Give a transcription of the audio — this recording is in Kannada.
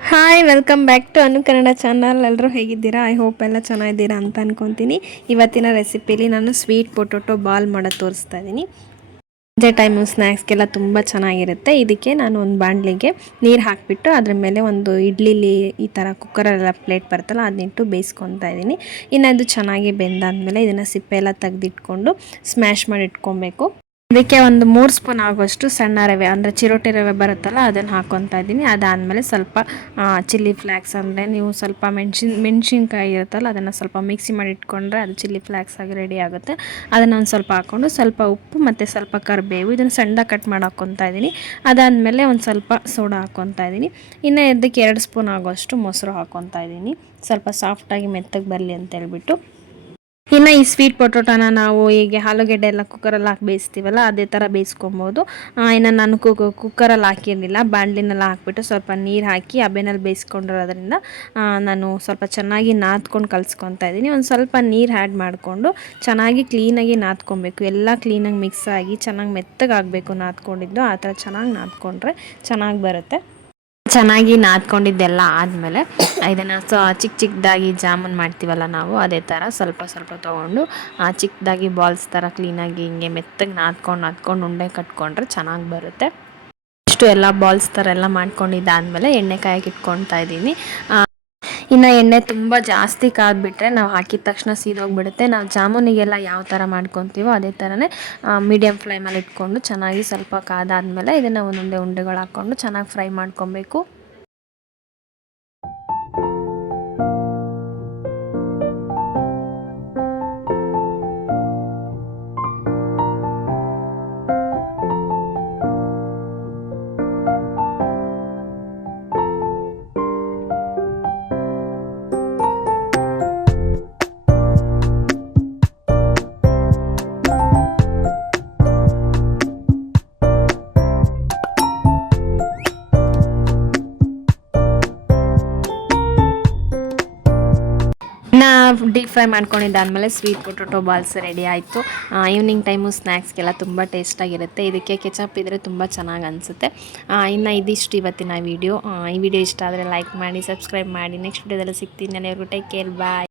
Hi welcome back to Anu Kannada channel. ಎಲ್ಲರೂ ಹೇಗಿದ್ದೀರಾ? ಐ ಹೋಪ್ ಎಲ್ಲ ಚೆನ್ನಾಗಿದ್ದೀರಾ ಅಂತ ಅನ್ಕೊತೀನಿ. ಇವತ್ತಿನ ರೆಸಿಪಿಲಿ ನಾನು ಸ್ವೀಟ್ ಪೊಟೊಟೊ ಬಾಲ್ ಮಾಡೋದು ತೋರಿಸ್ತಾ ಇದ್ದೀನಿ. ಸಂಜೆ ಟೈಮು ಸ್ನ್ಯಾಕ್ಸ್ಗೆಲ್ಲ ತುಂಬ ಚೆನ್ನಾಗಿರುತ್ತೆ. ಇದಕ್ಕೆ ನಾನು ಒಂದು ಬಾಣಲಿಗೆ ನೀರು ಹಾಕಿಬಿಟ್ಟು ಅದ್ರ ಮೇಲೆ ಒಂದು ಇಡ್ಲಿಲಿ ಈ ಥರ ಕುಕ್ಕರೆಲ್ಲ ಪ್ಲೇಟ್ ಬರುತ್ತಲ್ಲ ಅದನ್ನಿಟ್ಟು ಬೇಯಿಸ್ಕೊತಾ ಇದ್ದೀನಿ. ಇನ್ನು ಅದು ಚೆನ್ನಾಗಿ ಬೆಂದಾದಮೇಲೆ ಇದನ್ನು ಸಿಪ್ಪೆ ಎಲ್ಲ ತೆಗೆದಿಟ್ಕೊಂಡು ಸ್ಮ್ಯಾಶ್ ಮಾಡಿ ಇಟ್ಕೊಬೇಕು. ಇದಕ್ಕೆ ಒಂದು 3 ಸ್ಪೂನ್ ಆಗೋಷ್ಟು ಸಣ್ಣ ರವೆ ಅಂದರೆ ಚಿರೋಟಿ ರವೆ ಬರುತ್ತಲ್ಲ ಅದನ್ನು ಹಾಕ್ಕೊತಾ ಇದ್ದೀನಿ. ಅದಾದಮೇಲೆ ಸ್ವಲ್ಪ ಚಿಲ್ಲಿ ಫ್ಲೇಕ್ಸ್ ಅಂದರೆ ನೀವು ಸ್ವಲ್ಪ ಮೆಣಸಿನ್ಕಾಯಿ ಇರುತ್ತಲ್ಲ ಅದನ್ನು ಸ್ವಲ್ಪ ಮಿಕ್ಸಿ ಮಾಡಿ ಇಟ್ಕೊಂಡ್ರೆ ಅದು ಚಿಲ್ಲಿ ಫ್ಲೇಕ್ಸ್ ಆಗಿ ರೆಡಿ ಆಗುತ್ತೆ. ಅದನ್ನು ಒಂದು ಸ್ವಲ್ಪ ಹಾಕ್ಕೊಂಡು ಸ್ವಲ್ಪ ಉಪ್ಪು ಮತ್ತು ಸ್ವಲ್ಪ ಕರಿಬೇವು ಇದನ್ನು ಸಣ್ಣದಾಗಿ ಕಟ್ ಮಾಡಿ ಹಾಕ್ಕೊತಾ ಇದ್ದೀನಿ. ಅದಾದಮೇಲೆ ಒಂದು ಸ್ವಲ್ಪ ಸೋಡಾ ಹಾಕ್ಕೊತಾ ಇದ್ದೀನಿ. ಇನ್ನು ಇದಕ್ಕೆ 2 ಸ್ಪೂನ್ ಆಗೋಷ್ಟು ಮೊಸರು ಹಾಕ್ಕೊತಾ ಇದ್ದೀನಿ, ಸ್ವಲ್ಪ ಸಾಫ್ಟಾಗಿ ಮೆತ್ತಗೆ ಬರಲಿ ಅಂತ ಹೇಳ್ಬಿಟ್ಟು. ಇನ್ನು ಈ ಸ್ವೀಟ್ ಪೊಟೊಟೊನ ನಾವು ಹೀಗೆ ಆಲೂಗೆಡ್ಡೆ ಎಲ್ಲ ಕುಕ್ಕರಲ್ಲಿ ಹಾಕಿ ಬೇಯಿಸ್ತೀವಲ್ಲ ಅದೇ ಥರ ಬೇಯಿಸ್ಕೊಬೋದು. ಇನ್ನು ನಾನು ಕುಕ್ಕರಲ್ಲಿ ಹಾಕಿರಲಿಲ್ಲ, ಬಾಣಲಿನೆಲ್ಲ ಹಾಕ್ಬಿಟ್ಟು ಸ್ವಲ್ಪ ನೀರು ಹಾಕಿ ಹಬೆನಲ್ಲಿ ಬೇಯಿಸ್ಕೊಂಡಿರೋದ್ರಿಂದ ನಾನು ಸ್ವಲ್ಪ ಚೆನ್ನಾಗಿ ನಾದ್ಕೊಂಡು ಕಲಿಸ್ಕೊತಾ ಇದ್ದೀನಿ. ಒಂದು ಸ್ವಲ್ಪ ನೀರು ಆ್ಯಡ್ ಮಾಡಿಕೊಂಡು ಚೆನ್ನಾಗಿ ಕ್ಲೀನಾಗಿ ನಾದ್ಕೊಬೇಕು. ಎಲ್ಲ ಕ್ಲೀನಾಗಿ ಮಿಕ್ಸ್ ಆಗಿ ಚೆನ್ನಾಗಿ ಮೆತ್ತಗಾಗಬೇಕು ನಾದ್ಕೊಂಡಿದ್ದು. ಆ ಥರ ಚೆನ್ನಾಗಿ ನಾದ್ಕೊಂಡ್ರೆ ಚೆನ್ನಾಗಿ ಬರುತ್ತೆ. ಚೆನ್ನಾಗಿ ನಾದ್ಕೊಂಡಿದ್ದೆಲ್ಲ ಆದಮೇಲೆ ಇದನ್ನು ಚಿಕ್ಕ ಚಿಕ್ಕದಾಗಿ ಜಾಮೂನ್ ಮಾಡ್ತೀವಲ್ಲ ನಾವು ಅದೇ ಥರ ಸ್ವಲ್ಪ ಸ್ವಲ್ಪ ತೊಗೊಂಡು ಚಿಕ್ಕದಾಗಿ ಬಾಲ್ಸ್ ಥರ ಕ್ಲೀನಾಗಿ ಹಿಂಗೆ ಮೆತ್ತಗೆ ನಾದ್ಕೊಂಡು ಉಂಡೆ ಕಟ್ಕೊಂಡ್ರೆ ಚೆನ್ನಾಗಿ ಬರುತ್ತೆ. ಇಷ್ಟು ಎಲ್ಲ ಬಾಲ್ಸ್ ಥರ ಎಲ್ಲ ಮಾಡ್ಕೊಂಡಿದ್ದಾದಮೇಲೆ ಎಣ್ಣೆ ಕಾಯಕ್ಕೆ ಇಟ್ಕೊತಾ ಇದ್ದೀನಿ. ಇನ್ನು ಎಣ್ಣೆ ತುಂಬ ಜಾಸ್ತಿ ಕಾದ್ಬಿಟ್ರೆ ನಾವು ಹಾಕಿದ ತಕ್ಷಣ ಸೀದೋಗಿಬಿಡುತ್ತೆ. ನಾವು ಜಾಮೂನಿಗೆಲ್ಲ ಯಾವ ಥರ ಮಾಡ್ಕೊತೀವೋ ಅದೇ ಥರನೇ ಮೀಡಿಯಮ್ ಫ್ಲೇಮಲ್ಲಿ ಇಟ್ಕೊಂಡು ಚೆನ್ನಾಗಿ ಸ್ವಲ್ಪ ಕಾದಾದಮೇಲೆ ಇದನ್ನು ಒಂದೊಂದೇ ಉಂಡೆಗಳು ಹಾಕ್ಕೊಂಡು ಚೆನ್ನಾಗಿ ಫ್ರೈ ಮಾಡ್ಕೊಬೇಕು. ಡೀಪ್ ಫ್ರೈ ಮಾಡ್ಕೊಂಡಿದ್ದಾದಮೇಲೆ ಸ್ವೀಟ್ ಪೊಟೊಟೊ ಬಾಲ್ಸ್ ರೆಡಿ ಆಯಿತು. ಈವ್ನಿಂಗ್ ಟೈಮು ಸ್ನ್ಯಾಕ್ಸ್ಗೆಲ್ಲ ತುಂಬ ಟೇಸ್ಟಾಗಿರುತ್ತೆ. ಇದಕ್ಕೆ ಕೆಚಪ್ ಇದ್ದರೆ ತುಂಬ ಚೆನ್ನಾಗಿ ಅನಿಸುತ್ತೆ. ಇನ್ನು ಇದಿಷ್ಟು ಇವತ್ತಿನ ವಿಡಿಯೋ. ಈ ವಿಡಿಯೋ ಇಷ್ಟ ಆದರೆ ಲೈಕ್ ಮಾಡಿ, ಸಬ್ಸ್ಕ್ರೈಬ್ ಮಾಡಿ. ನೆಕ್ಸ್ಟ್ ವಿಡಿಯೋದಲ್ಲಿ ಸಿಗ್ತೀನಿ. ಎಲ್ಲರಿಗೂ ಟೇಕ್ ಕೇರ್, ಬಾಯ್.